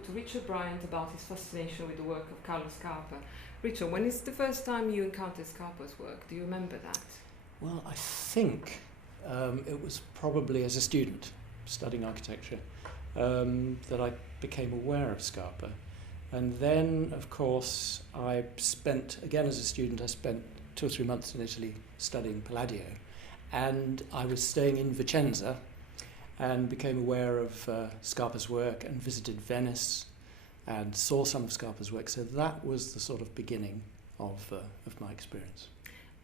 talk to Richard Bryant about his fascination with the work of Carlo Scarpa. Richard, when is the first time you encountered Scarpa's work? Do you remember that? Well, I think it was probably as a student studying architecture that I became aware of Scarpa. And then, of course, I spent 2 or 3 months in Italy studying Palladio. And I was staying in Vicenza and became aware of Scarpa's work and visited Venice and saw some of Scarpa's work. So that was the sort of beginning of my experience.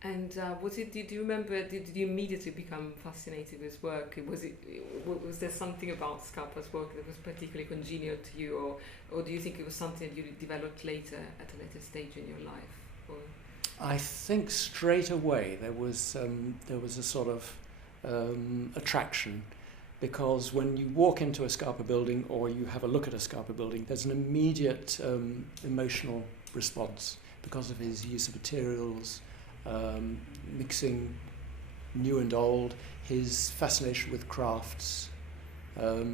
And did you remember, did you immediately become fascinated with his work? Was there something about Scarpa's work that was particularly congenial to you, or do you think it was something that you developed later, at a later stage in your life? Or? I think straight away there was a sort of attraction, because when you walk into a Scarpa building or you have a look at a Scarpa building, there's an immediate emotional response because of his use of materials, mixing new and old, his fascination with crafts.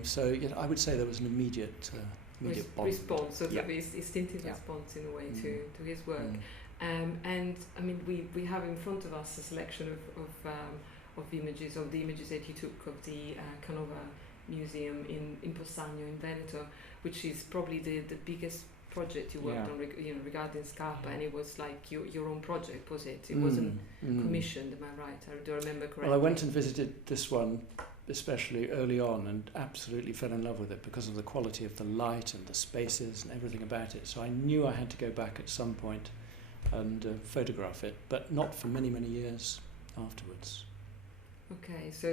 So I would say there was an immediate response, sort of yeah. instinctive Yeah. response in a way to his work. And I mean, we have in front of us a selection of images, of the images that you took of the Canova Museum in Possagno in Veneto, which is probably the biggest project you worked on, regarding Scarpa, and it was like your own project, was it? It wasn't commissioned, am I right? Do I remember correctly? Well, I went and visited this one, especially early on, and absolutely fell in love with it because of the quality of the light and the spaces and everything about it. So I knew I had to go back at some point and photograph it, but not for many, many years afterwards. Okay, so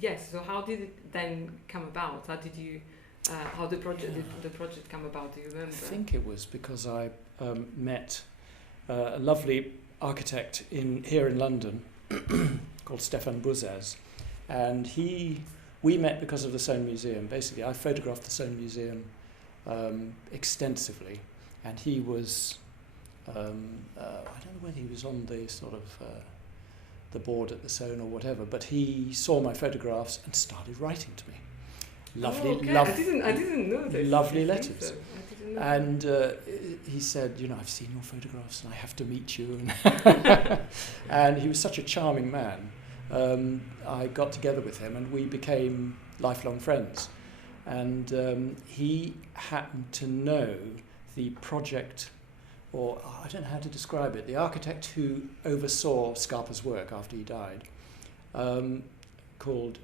yes. So how did it then come about? How did you? How the project come about? Do you remember? I think it was because I met a lovely architect here in London called Stefan Buzaz, and we met because of the Soane Museum. Basically, I photographed the Soane Museum extensively, and he was I don't know whether he was on the sort of the board at the Soane or whatever, but he saw my photographs and started writing to me. Lovely, I didn't know this. Lovely letters. So. I didn't know and he said, I've seen your photographs and I have to meet you. And he was such a charming man. I got together with him and we became lifelong friends. And he happened to know the project, or I don't know how to describe it, the architect who oversaw Scarpa's work after he died, called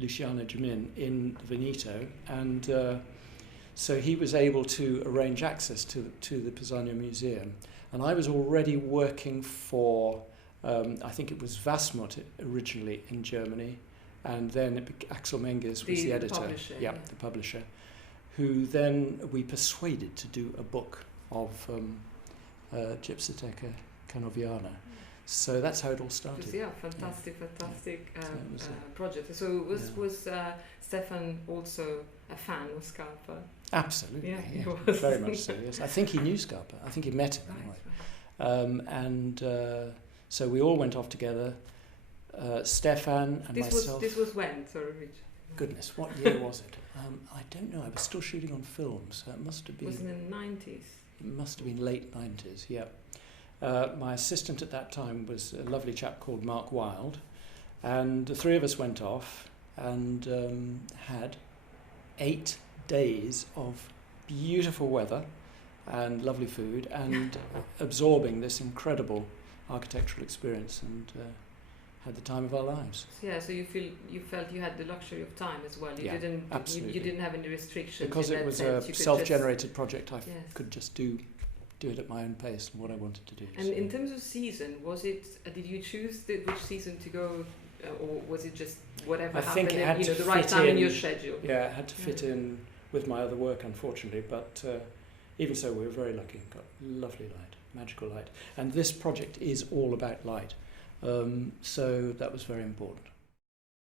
Luciano Gimin in Veneto, and so he was able to arrange access to the Possagno Museum. And I was already working for, I think it was Wasmut originally in Germany, and then Axel Menges was the editor, the publisher, who then we persuaded to do a book of Gypsoteca Canoviana. So that's how it all started. Fantastic project. So was Stefan also a fan of Scarpa? Absolutely, he was. Very much so, yes. I think he knew Scarpa. I think he met him anyway. Right. So we all went off together, Stefan and myself. This was when, sorry, Richard? Goodness, what year was it? I don't know. I was still shooting on film, so it must have been... Was it in the 90s? It must have been late 90s, yeah. My assistant at that time was a lovely chap called Mark Wilde, and the three of us went off and had 8 days of beautiful weather and lovely food and absorbing this incredible architectural experience, and had the time of our lives. So you felt you had the luxury of time as well. You didn't have any restrictions. Because it was a self-generated project, I could just do it at my own pace and what I wanted to do. And in terms of season, was it? Did you choose which season to go, or was it just whatever happened? I think it had to the right fit time in your schedule. Yeah, it had to fit in with my other work, unfortunately. But even so, we were very lucky and got lovely light, magical light. And this project is all about light, so that was very important.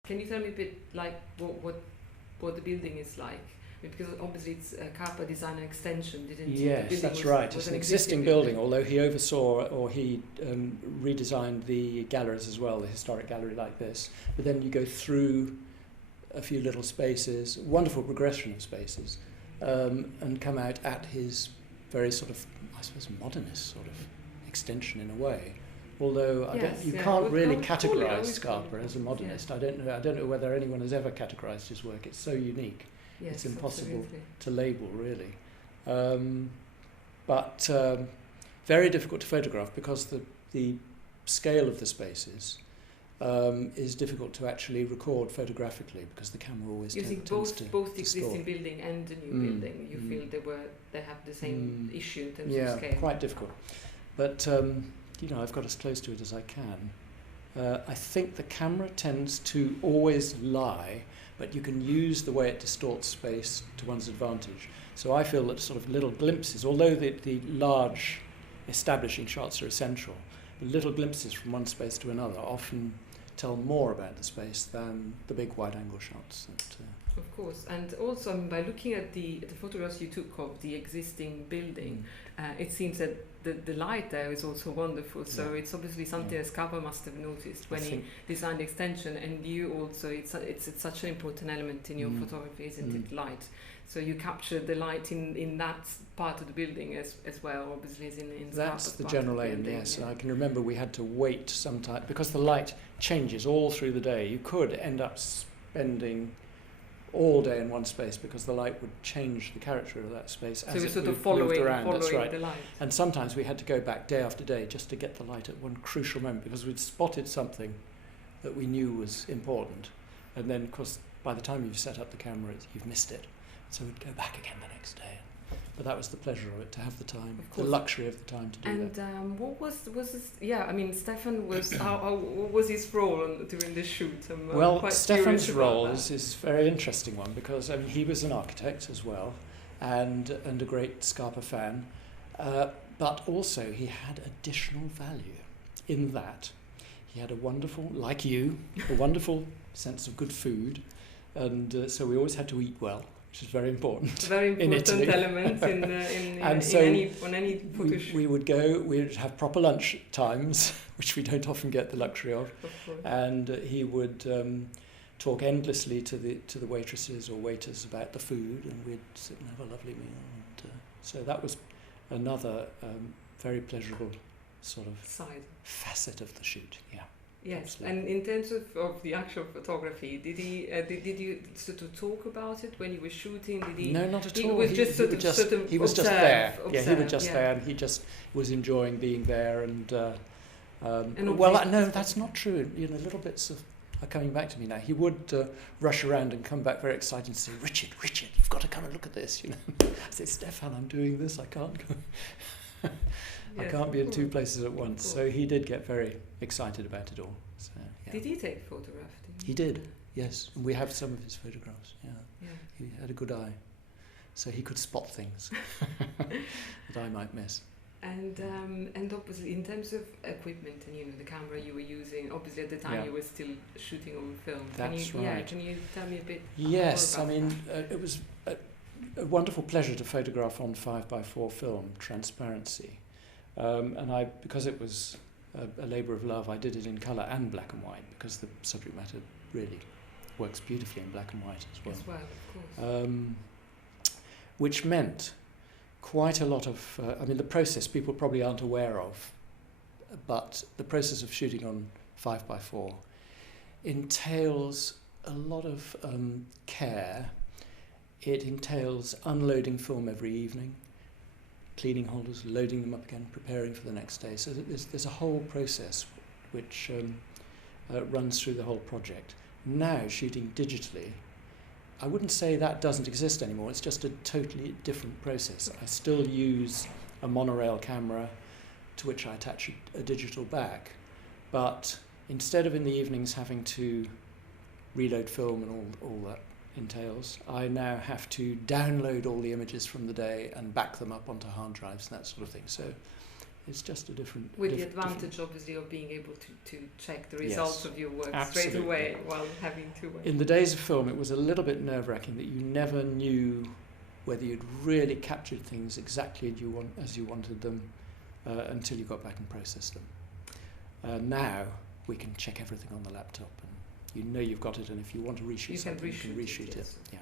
Can you tell me a bit like what the building is like? Because obviously it's a Carpa designer extension, didn't it? Yes, that's right. It's an existing building, although he oversaw or he redesigned the galleries as well, the historic gallery like this. But then you go through a few little spaces, wonderful progression of spaces, and come out at his very sort of, I suppose, modernist sort of extension in a way. Although you can't really categorise Scarpa as a modernist. Yeah. I don't know whether anyone has ever categorised his work. It's so unique. Yes, it's impossible to label, really. But very difficult to photograph because the scale of the spaces is difficult to actually record photographically because the camera always using tends to both the existing building and the new building. You feel they have the same issue in terms of scale. Yeah, quite difficult. But I've got as close to it as I can. I think the camera tends to always lie, but you can use the way it distorts space to one's advantage. So I feel that sort of little glimpses, although the large establishing shots are essential, little glimpses from one space to another often tell more about the space than the big wide-angle shots. Of course, and also by looking at the photographs you took of the existing building, it seems that the light there is also wonderful. So it's obviously something that Scarpa must have noticed when he designed the extension, and you also, it's such an important element in your photography, isn't it, light? So you capture the light in that part of the building as well, obviously, as in that's Scarpa's the general aim, yes. And I can remember we had to wait some time, because the light changes all through the day. You could end up spending all day in one space because the light would change the character of that space as it moved around. That's right. The light. And sometimes we had to go back day after day just to get the light at one crucial moment because we'd spotted something that we knew was important. And then, of course, by the time you've set up the camera, you've missed it. So we'd go back again the next day. But that was the pleasure of it, to have the time, the luxury of the time to do that. And what was his, I mean, Stefan was, what was his role during the shoot? Well, Stefan's role is a very interesting one because, I mean, he was an architect as well and a great Scarpa fan, but also he had additional value in that he had a wonderful, like you, a wonderful sense of good food, and so we always had to eat well, which is very important. Very important element on any photo shoot. We would go, we would have proper lunch times, which we don't often get the luxury of, and he would talk endlessly to the waitresses or waiters about the food, and we'd sit and have a lovely meal. And so that was another very pleasurable sort of facet of the shoot. Yeah. Yes, absolutely. And in terms of the actual photography, did you sort of talk about it when you were shooting? No, not at all. He was just there. Yeah, he was just there, and he just was enjoying being there. And no, that's not true. Little bits are coming back to me now. He would rush around and come back very excited and say, Richard, you've got to come and look at this. I say, Stefan, I'm doing this. I can't go. I can't be in two places at once. So he did get very excited about it all. So, yeah. Did he take photographs? He did, yes. And we have some of his photographs, yeah. He had a good eye. So he could spot things that I might miss. And obviously, in terms of equipment and the camera you were using, obviously at the time you were still shooting on film. That's right. Yeah, can you tell me a bit? Yes, I mean, it was a wonderful pleasure to photograph on 5x4 film, transparency. And because it was a labour of love, I did it in colour and black and white because the subject matter really works beautifully in black and white as well. As well, of course. Which meant quite a lot of, the process people probably aren't aware of, but the process of shooting on 5x4 entails a lot of care. It entails unloading film every evening, cleaning holders, loading them up again, preparing for the next day. So there's a whole process which runs through the whole project. Now, shooting digitally, I wouldn't say that doesn't exist anymore. It's just a totally different process. I still use a monorail camera to which I attach a digital back, but instead of in the evenings having to reload film and all that entails, I now have to download all the images from the day and back them up onto hard drives and that sort of thing. So it's just a different... With the advantage, obviously, of being able to check the results of your work straight away while having to wait. In the days of film, it was a little bit nerve-wracking that you never knew whether you'd really captured things exactly as you wanted them until you got back and processed them. Now we can check everything on the laptop and You know you've got it, and if you want to reshoot something, you can reshoot it. Yes, Yeah.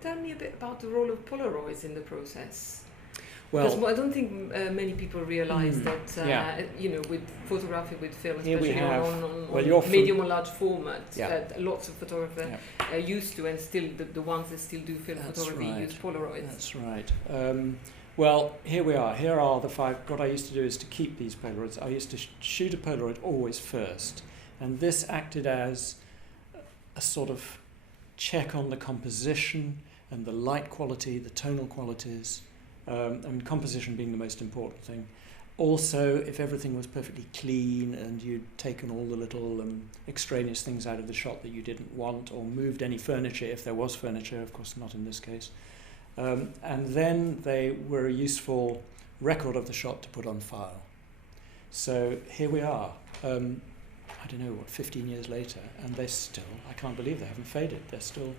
Tell me a bit about the role of Polaroids in the process. Well, because I don't think many people realise that, yeah. you know, with photography with film, Here we especially have, on medium or large format, Yeah. lots of photographers are used to, and still the ones that still do film photography use Polaroids. That's right. Well, here we are. Here are the 5. What I used to do is to keep these Polaroids. I used to shoot a Polaroid always first, and this acted as a sort of check on the composition and the light quality, the tonal qualities, and composition being the most important thing. Also, if everything was perfectly clean and you'd taken all the little extraneous things out of the shot that you didn't want, or moved any furniture if there was furniture, of course not in this case. And then they were a useful record of the shot to put on file. So here we are, I don't know, 15 years later, and they're still, I can't believe they haven't faded, they're still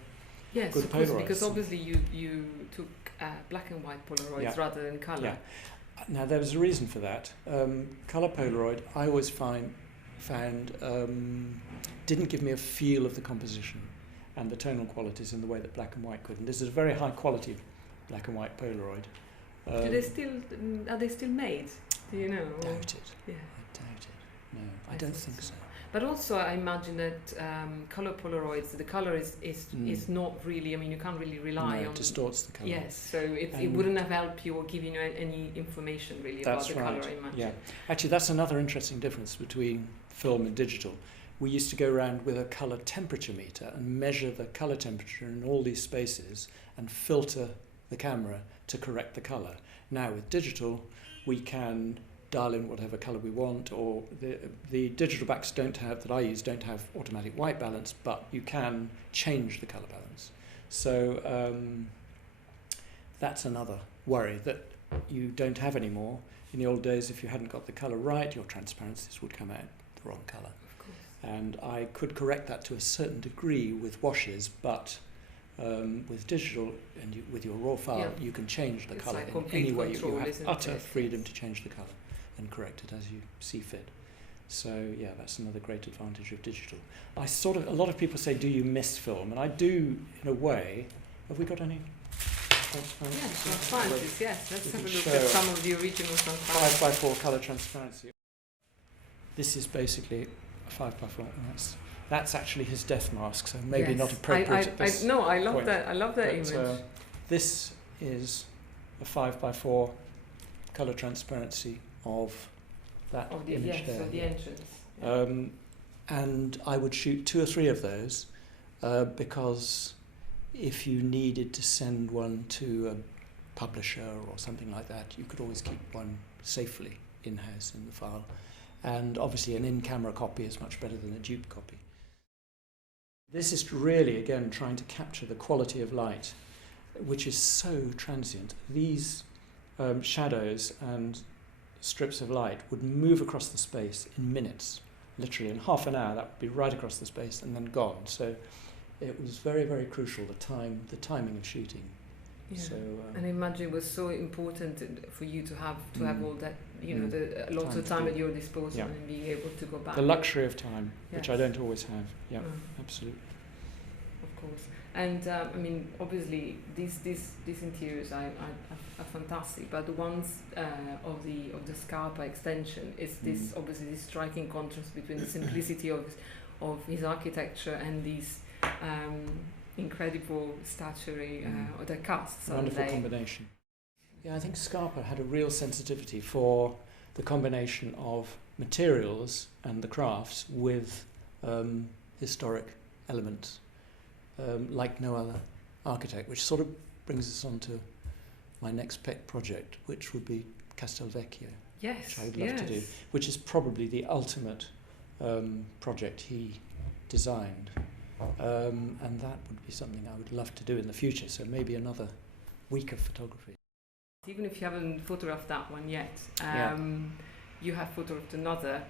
good Polaroids. Because obviously you took black and white Polaroids rather than colour. Yeah. Now there was a reason for that. Colour Polaroid, I always found didn't give me a feel of the composition and the tonal qualities in the way that black and white could. And this is a very high quality black and white Polaroid. Are they still made? Do you know? Doubt it. Yeah. I doubt it. No, I don't think so. But also, I imagine that colour Polaroids, the colour is not really. I mean, you can't really rely on. It distorts the colour. Yes, so it wouldn't have helped you or given you any information really about the colour. I imagine. Yeah, actually, that's another interesting difference between film and digital. We used to go around with a colour temperature meter and measure the colour temperature in all these spaces and filter the camera to correct the colour. Now with digital, we can dial in whatever colour we want, or the digital backs don't have automatic white balance, but you can change the colour balance. So that's another worry that you don't have anymore. In the old days, if you hadn't got the colour right, your transparencies would come out the wrong colour. Of course. And I could correct that to a certain degree with washes, but with digital and with your raw file, you can change the colour in any way. You have utter freedom to change the colour and correct it as you see fit. So yeah, that's another great advantage of digital. A lot of people say, do you miss film? And I do, in a way. Have we got any? Yes, transparencies, yes. Let's have a look at some of the original transparencies. 5x4 colour transparency. This is basically a 5x4, and that's actually his death mask, so maybe not appropriate at this No, I love point. that. I love that But, image. This is a 5x4 colour transparency of that image there. Of the entrance. And I would shoot 2 or 3 of those because if you needed to send one to a publisher or something like that, you could always keep one safely in-house in the file. And obviously an in-camera copy is much better than a dupe copy. This is really, again, trying to capture the quality of light, which is so transient. These shadows and strips of light would move across the space in minutes. literally in half an hour that would be right across the space and then gone. So it was very, very crucial, the timing of shooting. Yeah. So, and I imagine it was so important for you to have all that, lots of time at your disposal and being able to go back. The luxury of time, which I don't always have. Yeah, absolutely. Of course. And I mean, obviously, these interiors are fantastic, but the ones of the Scarpa extension is this obviously this striking contrast between the simplicity of his architecture and these incredible statuary or the casts. Wonderful combination. Yeah, I think Scarpa had a real sensitivity for the combination of materials and the crafts with historic elements, like no other architect, which sort of brings us on to my next pet project, which would be Castelvecchio, which I would love to do, which is probably the ultimate project he designed. And that would be something I would love to do in the future, so maybe another week of photography. Even if you haven't photographed that one yet, you have photographed another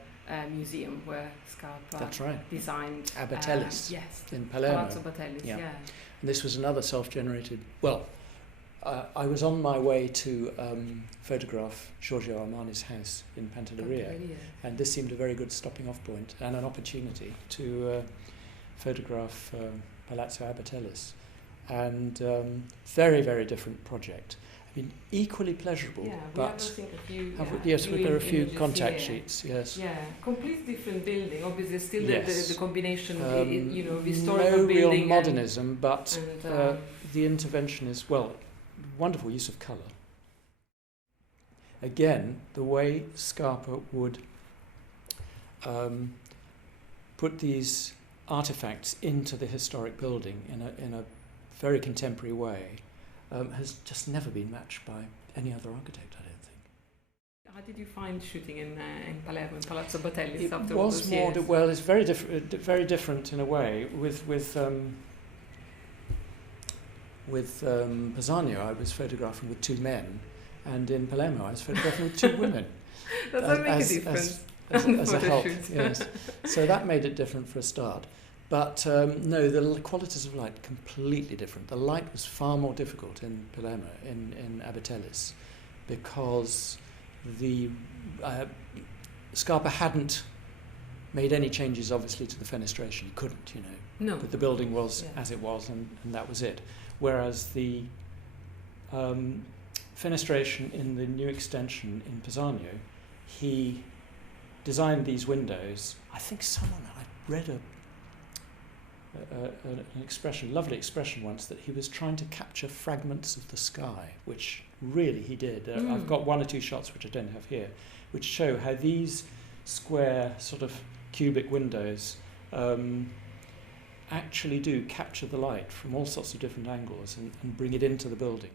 museum where Scarpa designed Abatellis in Palermo. Palazzo Batellis, yeah. And this was another self-generated, I was on my way to photograph Giorgio Armani's house in Pantelleria, and this seemed a very good stopping off point and an opportunity to photograph Palazzo Abatellis, and very, very different project. I mean, equally pleasurable, but there are a few contact sheets. Yes. Yeah, completely different building. Obviously, still the combination, historical no building. No real modernism, but the intervention is wonderful use of colour. Again, the way Scarpa would put these artifacts into the historic building in a very contemporary way has just never been matched by any other architect, I don't think. How did you find shooting in Palermo, in Palazzo Batellis it after was all those more years? It's very different in a way. With Pisanio, I was photographing with two men, and in Palermo, I was photographing with two women. Does that make a difference? As a help, yes. So that made it different for a start. But no, the qualities of light completely different. The light was far more difficult in Palermo, in Abatellis, because the Scarpa hadn't made any changes, obviously, to the fenestration. He couldn't, No. But the building was as it was, and that was it. Whereas the fenestration in the new extension in Pisanio, he designed these windows. I think I read an expression, lovely expression once, that he was trying to capture fragments of the sky, which really he did. I've got one or two shots which I don't have here, which show how these square sort of cubic windows actually do capture the light from all sorts of different angles and bring it into the building.